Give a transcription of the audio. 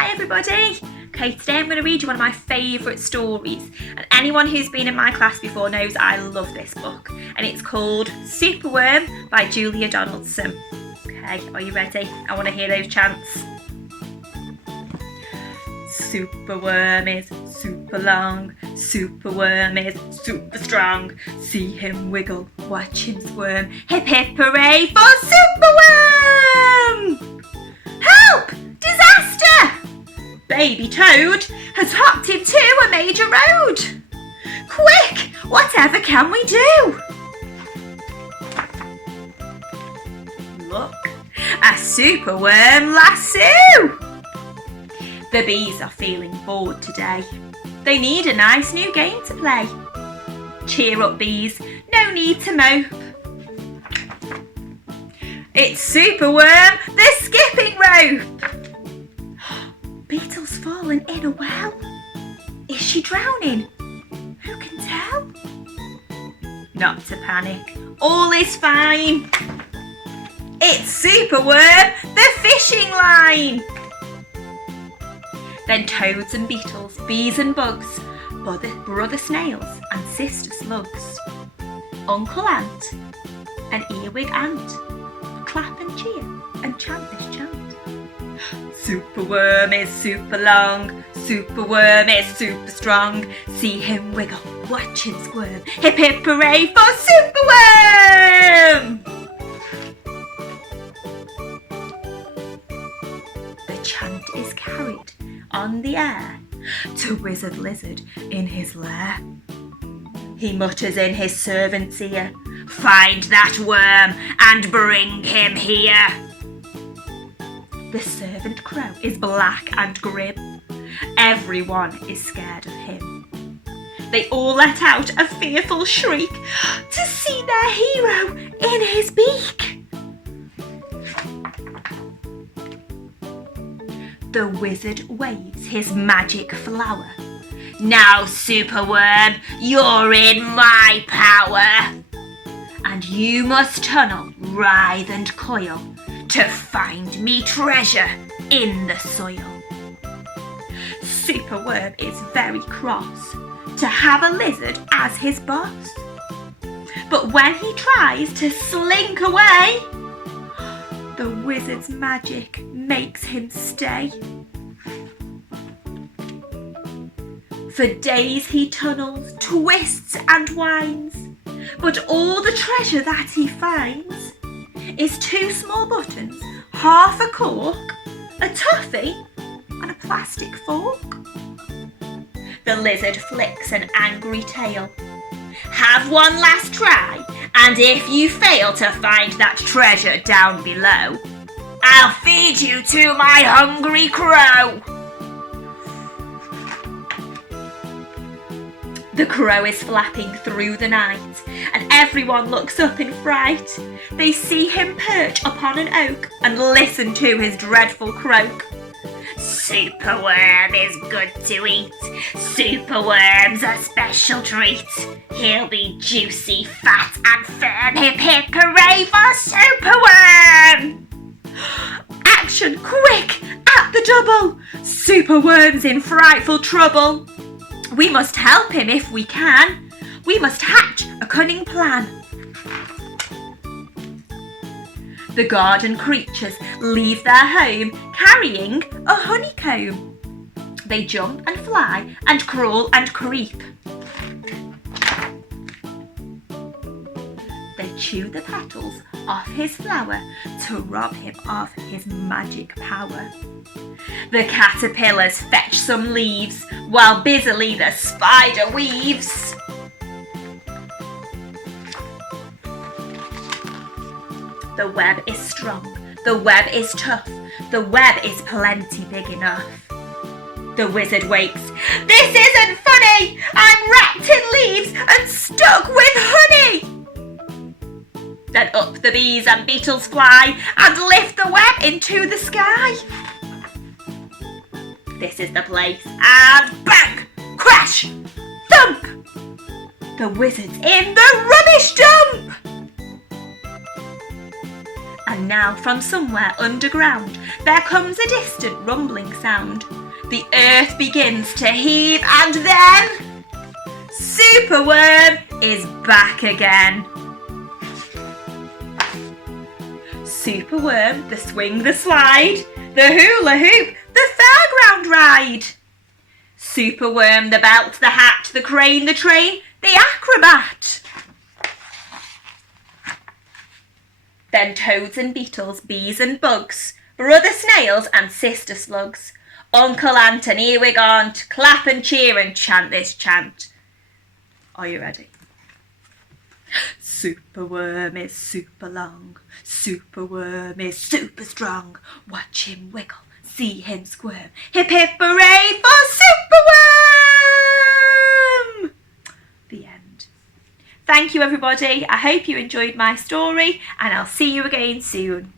Hi everybody! Okay, today I'm going to read you one of my favourite stories, and anyone who's been in my class before knows I love this book, and it's called Superworm by Julia Donaldson. Okay, are you ready? I want to hear those chants. Superworm is super long, superworm is super strong. See him wiggle, watch him squirm. Hip hip hooray for Superworm! Help! Disaster! Baby Toad has hopped into a major road. Quick! Whatever can we do? Look, a superworm lasso! The bees are feeling bored today. They need a nice new game to play. Cheer up, bees, no need to mope. It's Superworm, the skipping rope! Beetle's fallen in a well. Is she drowning? Who can tell? Not to panic, all is fine. It's Superworm, the fishing line! Then toads and beetles, bees and bugs, brother snails and sister slugs, Uncle Ant and earwig ant, clap and cheer and chant this chant. Superworm is super long, superworm is super strong. See him wiggle, watch him squirm. Hip hip hooray for Superworm! The chant is carried on the air to Wizard Lizard in his lair. He mutters in his servant's ear, find that worm and bring him here. The servant crow is black and grim. Everyone is scared of him. They all let out a fearful shriek to see their hero in his beak. The wizard waves his magic flower. Now, Superworm, you're in my power. And you must tunnel, writhe and coil to find me treasure in the soil. Superworm is very cross to have a lizard as his boss. But when he tries to slink away, the wizard's magic makes him stay. For days he tunnels, twists and winds, but all the treasure that he finds is 2 small buttons, half a cork, a toffee and a plastic fork. The lizard flicks an angry tail. Have one last try, and if you fail to find that treasure down below, I'll feed you to my hungry crow. The crow is flapping through the night, and everyone looks up in fright. They see him perch upon an oak and listen to his dreadful croak. Superworm is good to eat. Superworm's a special treat. He'll be juicy, fat and firm. Hip hip hooray for Superworm! Action quick at the double! Superworm's in frightful trouble. We must help him if we can. We must hatch a cunning plan. The garden creatures leave their home carrying a honeycomb. They jump and fly and crawl and creep. They chew the petals off his flower to rob him of his magic power. The caterpillars fetch some leaves while busily the spider weaves. The web is strong, the web is tough, the web is plenty big enough. The wizard wakes. This isn't funny! I'm wrapped in leaves and stuck with honey! Then up the bees and beetles fly and lift the web into the sky. This is the place, and bang! Crash! Thump! The wizard's in the rubbish dump! And now from somewhere underground there comes a distant rumbling sound. The earth begins to heave, and then Superworm is back again. Superworm, the swing, the slide, the hula hoop, the fairground ride. Superworm, the belt, the hat, the crane, the train, the acrobat. Then toads and beetles, bees and bugs, brother snails and sister slugs, Uncle Ant and Earwig Aunt, clap and cheer and chant this chant. Are you ready? Superworm is super long, Superworm is super strong. Watch him wiggle, see him squirm. Hip hip hooray for Superworm! The end. Thank you everybody. I hope you enjoyed my story, and I'll see you again soon.